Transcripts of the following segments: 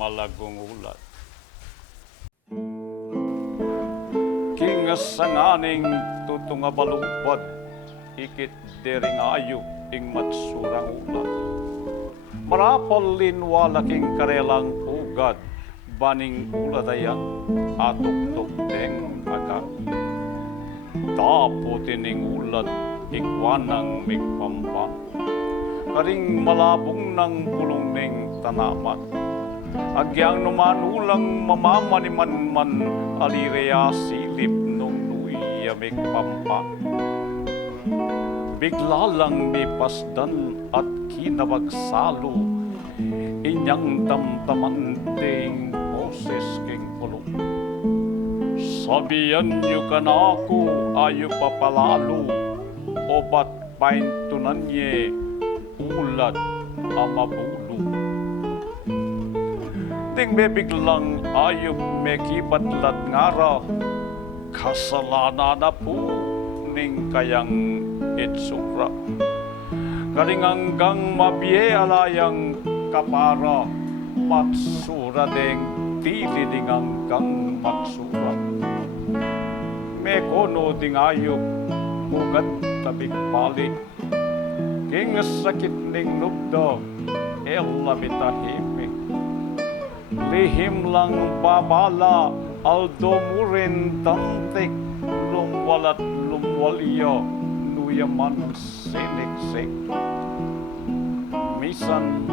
malagong ulat. Kingas sanganing tutunga balupad, ikit dering ayo ing matsurang ulat. Marapal linwala king karelang pugad, baning uladaya atok-tok deng agad. Tapo tining ulat, ikwanang migpampan, karing malabong ng pulong ning tanaman. Agyang numan ulang mamamaniman-man, alireya silip nung nuya migpampan. Bigla lang may pasdan at kinabagsalo, inyang damdaman ding boses king pulong. Sabihan niyo ka na ako, ayo papalalo, o ba't paintunan niye, ulat amabulo. Ting bebiglang ayop mekibatlat ngara, kasalanan na po ning kayang itsura. Karing hanggang mabiye alayang kapara, matsura deng tili ding hanggang matsura. Mekono ding ayop, ugat tabing balik, king sakit ning nubdo, ella bitahimik. Lihim lang babala, aldo murin tantik, lumwalat lumwalyo, nuyaman siniksik. Misan,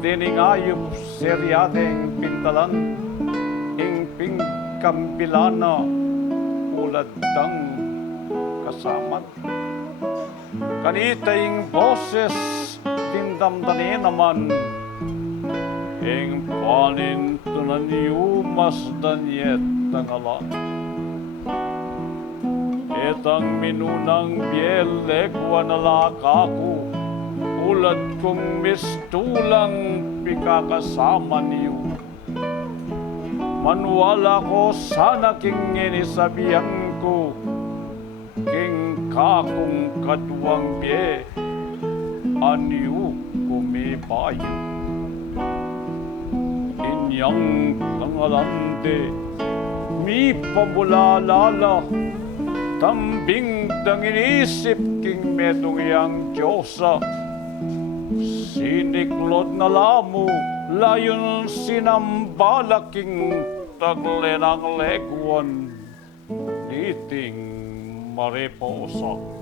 dining ayup seryadeng pintalan, ing pingkambilana, ulad dang kasamat. Kanita ing boses, tindamdani naman, ing panin tunan yumas danyet tangalan. Etang minunang biyelek wanalakaku, ulad kong mistulang pikakasama niyo. Manwala ko sana king inisabihan ko, king kakong kaduang biye, aniyo kumibayo. Inyang tangalande, mi pamulalala, tambing dang inisip king medong iyang Diyosa. Siniklod na lamo, layon sinambala king taglenang legwan, niting mariposa.